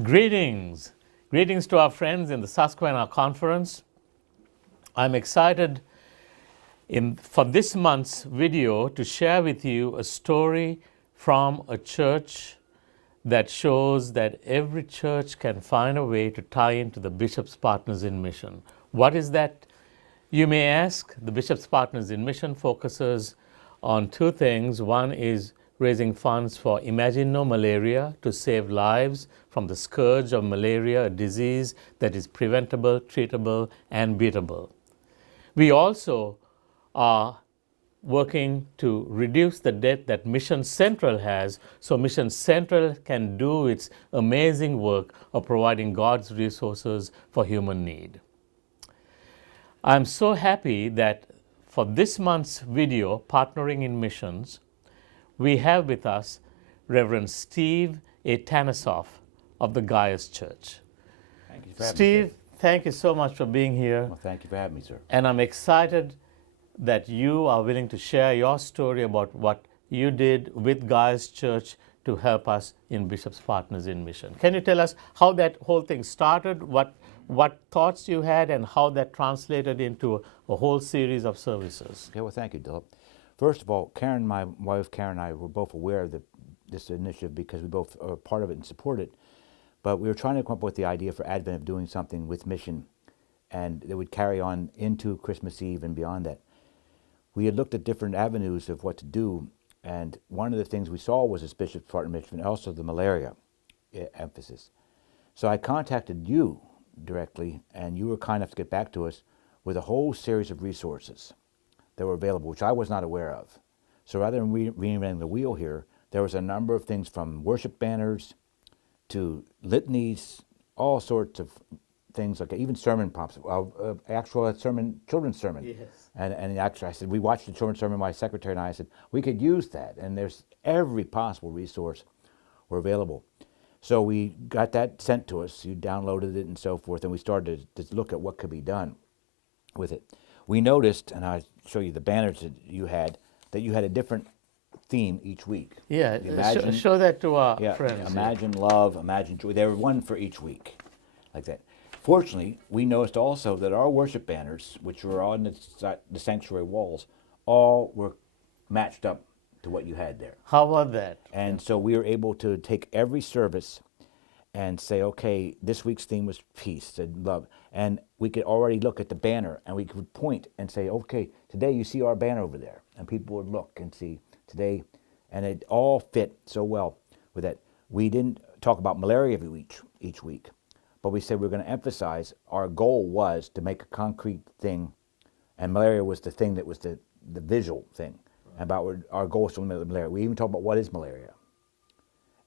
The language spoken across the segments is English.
Greetings. Greetings to our friends in the Susquehanna Conference. I'm excited for this month's video to share with you a story from a church that shows that every church can find a way to tie into the Bishop's Partners in Mission. What is that, you may ask? The Bishop's Partners in Mission focuses on two things. One is raising funds for Imagine No Malaria to save lives from the scourge of malaria, a disease that is preventable, treatable, and beatable. We also are working to reduce the debt that Mission Central has so Mission Central can do its amazing work of providing God's resources for human need. I'm so happy that for this month's video, Partnering in Missions, we have with us Reverend Steve Atanasoff of the Geyers Church. Thank you for having me, Steve, sir. thank you so much for being here. Well, thank you for having me, sir. And I'm excited that you are willing to share your story about what you did with Geyers Church to help us in Bishop's Partners in Mission. Can you tell us how that whole thing started, what thoughts you had, and how that translated into a whole series of services? Okay, well, thank you, Dilip. First of all, Karen, my wife Karen, and I were both aware of this initiative because we both are part of it and support it. But we were trying to come up with the idea for Advent of doing something with mission, and that would carry on into Christmas Eve and beyond that. We had looked at different avenues of what to do, and one of the things we saw was this Bishop's Partner Mission, and also the malaria emphasis. So I contacted you directly, and you were kind enough to get back to us with a whole series of resources that were available, which I was not aware of. So rather than reinventing the wheel here, there was a number of things from worship banners to litanies, all sorts of things, like even sermon prompts, actual sermon, children's sermon. Yes. And actually I said, we watched the children's sermon, my secretary and I said, we could use that. And there's every possible resource were available. So we got that sent to us, you downloaded it and so forth, and we started to look at what could be done with it. We noticed, and I'll show you the banners that you had a different theme each week. Yeah, show that to our friends. Imagine love, imagine joy. There were one for each week, like that. Fortunately, we noticed also that our worship banners, which were on the sanctuary walls, all were matched up to what you had there. How about that? And so we were able to take every service and say, okay, this week's theme was peace and love. And we could already look at the banner and we could point and say, okay, today you see our banner over there. And people would look and see today, and it all fit so well with that. We didn't talk about malaria each week, but we said we're going to emphasize, our goal was to make a concrete thing, and malaria was the thing that was the visual thing, about our goal was to eliminate malaria. We even talked about what is malaria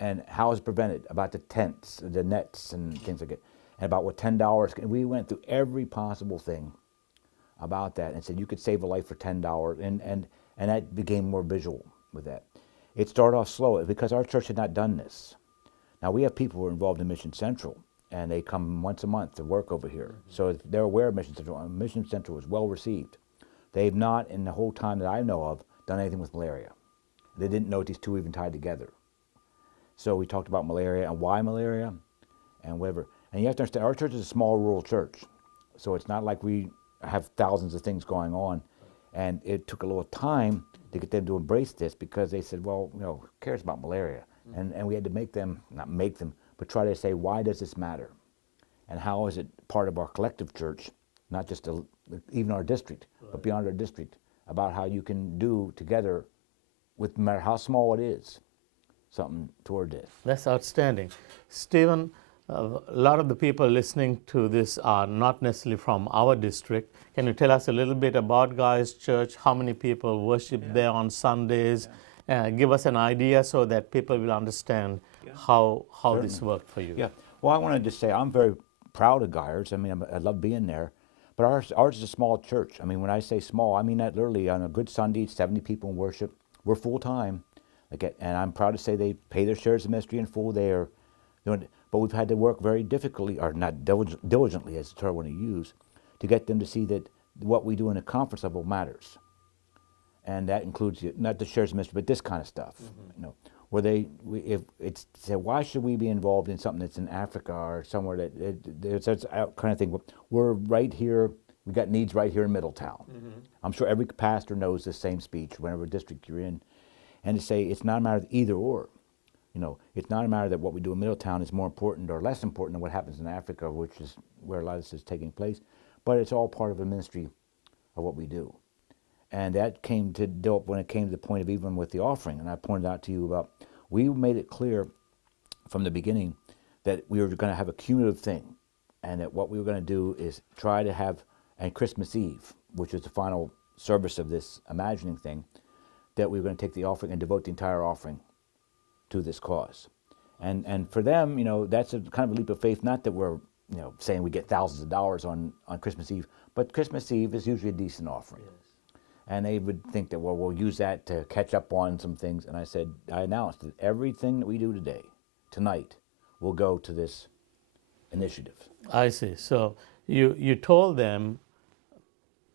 and how it's prevented, about the tents, the nets, and things like that, and about what $10, we went through every possible thing about that and said you could save a life for $10, and that became more visual with that. It started off slow because our church had not done this. Now we have people who are involved in Mission Central, and they come once a month to work over here. So they're aware of Mission Central, and Mission Central is well received. They've not, in the whole time that I know of, done anything with malaria. They didn't know these two even tied together. So we talked about malaria and why malaria and whatever. And you have to understand, our church is a small rural church. So it's not like we have thousands of things going on. And it took a little time to get them to embrace this because they said, well, who cares about malaria? And we had to but try to say, why does this matter? And how is it part of our collective church, not just even our district, but beyond our district, about how you can do together, with no matter how small it is, something toward this. That's outstanding. Stephen, a lot of the people listening to this are not necessarily from our district. Can you tell us a little bit about Geyers Church, how many people worship there on Sundays? Give us an idea so that people will understand how this worked for you. Yeah, well, I want to just say I'm very proud of Geyers. I mean, I love being there. But ours is a small church. I mean, when I say small, I mean that literally. On a good Sunday, 70 people in worship. We're full-time. And I'm proud to say they pay their shares of ministry in full. They are doing it. But we've had to work very difficultly, or not diligently, as the term I want to use, to get them to see that what we do in a conference level matters. And that includes not the shares of ministry, but this kind of stuff. where if it's say, why should we be involved in something that's in Africa or somewhere that that's kind of thing. We're right here. We got needs right here in Middletown. I'm sure every pastor knows the same speech, whatever district you're in, and to say it's not a matter of either or. It's not a matter that what we do in Middletown is more important or less important than what happens in Africa, which is where a lot of this is taking place, but it's all part of a ministry of what we do. And that came to develop when it came to the point of even with the offering. And I pointed out to you about, we made it clear from the beginning that we were going to have a cumulative thing, and that what we were going to do is try to have, and Christmas Eve, which is the final service of this imagining thing, that we were going to take the offering and devote the entire offering to this cause. And for them, that's a kind of a leap of faith, not that we're, saying we get thousands of dollars on Christmas Eve, but Christmas Eve is usually a decent offering. Yes. And they would think that, well, we'll use that to catch up on some things. And I announced that everything that we do tonight, will go to this initiative. I see. So you told them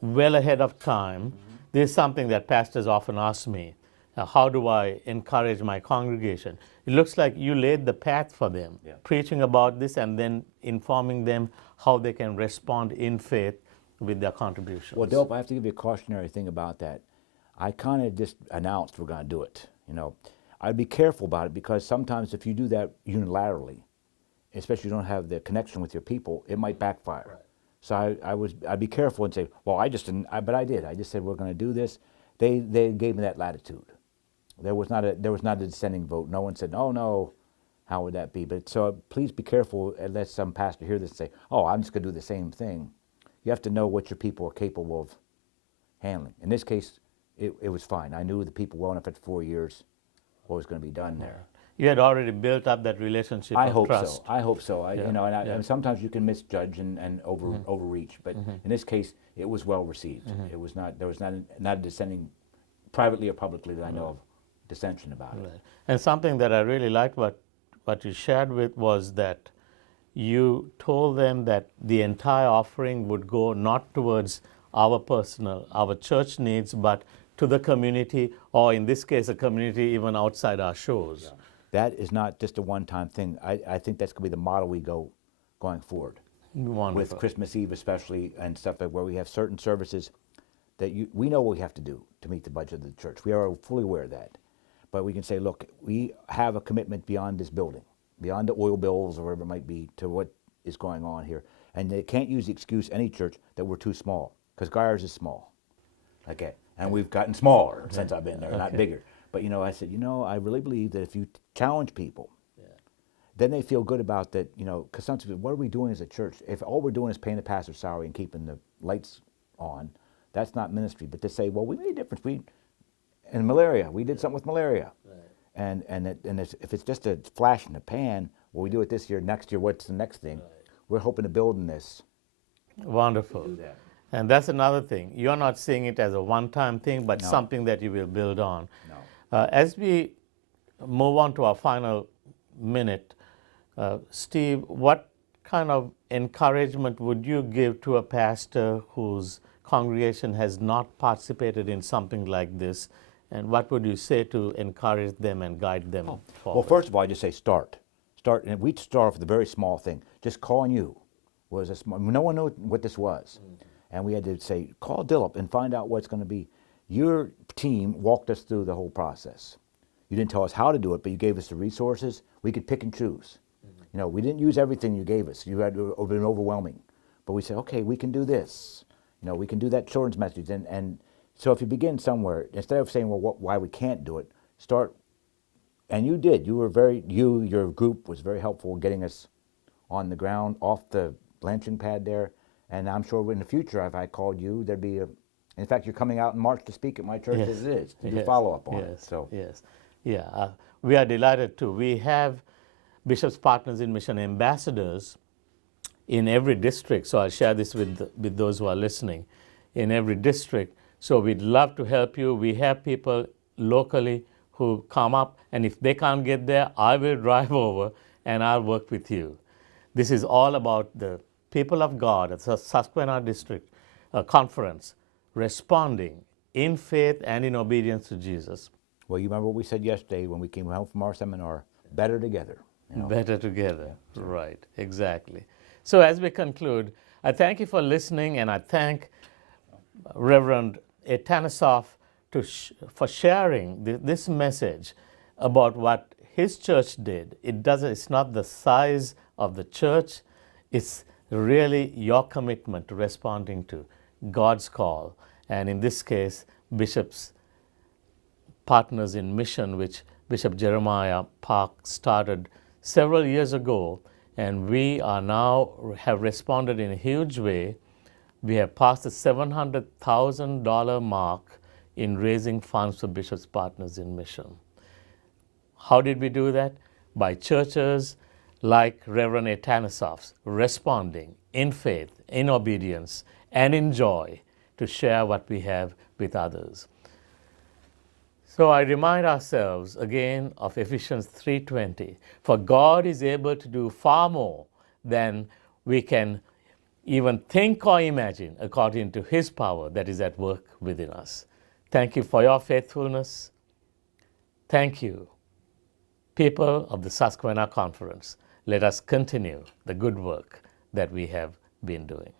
well ahead of time. This is something that pastors often ask me. How do I encourage my congregation? It looks like you laid the path for them, preaching about this and then informing them how they can respond in faith with their contributions. Well, Delp, I have to give you a cautionary thing about that. I kind of just announced we're going to do it. I'd be careful about it, because sometimes if you do that unilaterally, especially if you don't have the connection with your people, it might backfire. Right. So I'd be careful and say, well, I just didn't, but I did. I just said we're going to do this. They gave me that latitude. There was not a dissenting vote. No one said, oh no, how would that be? But so please be careful, unless some pastor hear this and say, oh, I'm just going to do the same thing. You have to know what your people are capable of handling. In this case, it was fine. I knew the people well enough after 4 years what was going to be done there. You had already built up that relationship of trust. I hope so. And sometimes you can misjudge and overreach, but in this case, it was well received. It was not. There was not a dissenting, privately or publicly, that I know of, dissension about it. And something that I really liked what you shared with was that you told them that the entire offering would go not towards our church needs, but to the community, or in this case, a community even outside our shores. Yeah. That is not just a one-time thing. I think that's going to be the model we go going forward. Wonderful. With Christmas Eve especially, and stuff like where we have certain services that we know what we have to do to meet the budget of the church. We are fully aware of that. But we can say, look, we have a commitment beyond this building, beyond the oil bills or whatever it might be, to what is going on here. And they can't use the excuse, any church, that we're too small, because Geyers is small. Okay. And we've gotten smaller since I've been there, not bigger. But, I said, I really believe that if you challenge people, then they feel good about that, because sometimes, what are we doing as a church? If all we're doing is paying the pastor's salary and keeping the lights on, that's not ministry. But to say, well, we made a difference. In malaria, we did something with malaria. Right. And if it's just a flash in the pan, well, we do it this year, next year, what's the next thing? Right. We're hoping to build in this. Wonderful. Do that. And that's another thing. You're not seeing it as a one-time thing, but something that you will build on. No. As we move on to our final minute, Steve, what kind of encouragement would you give to a pastor whose congregation has not participated in something like this? And what would you say to encourage them and guide them forward? Well, first of all, I just say start. And we'd start off with a very small thing. Just calling you was a small, no one knew what this was. And we had to say, call Dillip and find out what's going to be. Your team walked us through the whole process. You didn't tell us how to do it, but you gave us the resources. We could pick and choose. We didn't use everything you gave us. You had been overwhelming. But we said, okay, we can do this. We can do that children's message. And so if you begin somewhere, instead of saying, well, why we can't do it, start. And you did. Your group was very helpful in getting us on the ground, off the launching pad there. And I'm sure in the future, if I called you, there'd be in fact, you're coming out in March to speak at my church as it is, to do follow-up on it. So. Yes, yeah. We are delighted too. We have Bishop's Partners in Mission ambassadors in every district. So I'll share this with those who are listening. In every district. So we'd love to help you. We have people locally who come up, and if they can't get there, I will drive over and I'll work with you. This is all about the people of God at the Susquehanna District Conference responding in faith and in obedience to Jesus. Well, you remember what we said yesterday when we came home from our seminar, better together. You know? Better together. Right, exactly. So as we conclude, I thank you for listening, and I thank Reverend Atanasoff for sharing this message about what his church did. It's not the size of the church, it's really your commitment to responding to God's call, and in this case, Bishop's Partners in Mission, which Bishop Jeremiah Park started several years ago, and we are now have responded in a huge way. We have passed the $700,000 mark in raising funds for Bishop's Partners in Mission. How did we do that? By churches like Reverend Atanasoff's responding in faith, in obedience, and in joy to share what we have with others. So I remind ourselves again of Ephesians 3:20. For God is able to do far more than we can even think or imagine, according to his power that is at work within us. Thank you for your faithfulness. Thank you, people of the Susquehanna Conference. Let us continue the good work that we have been doing.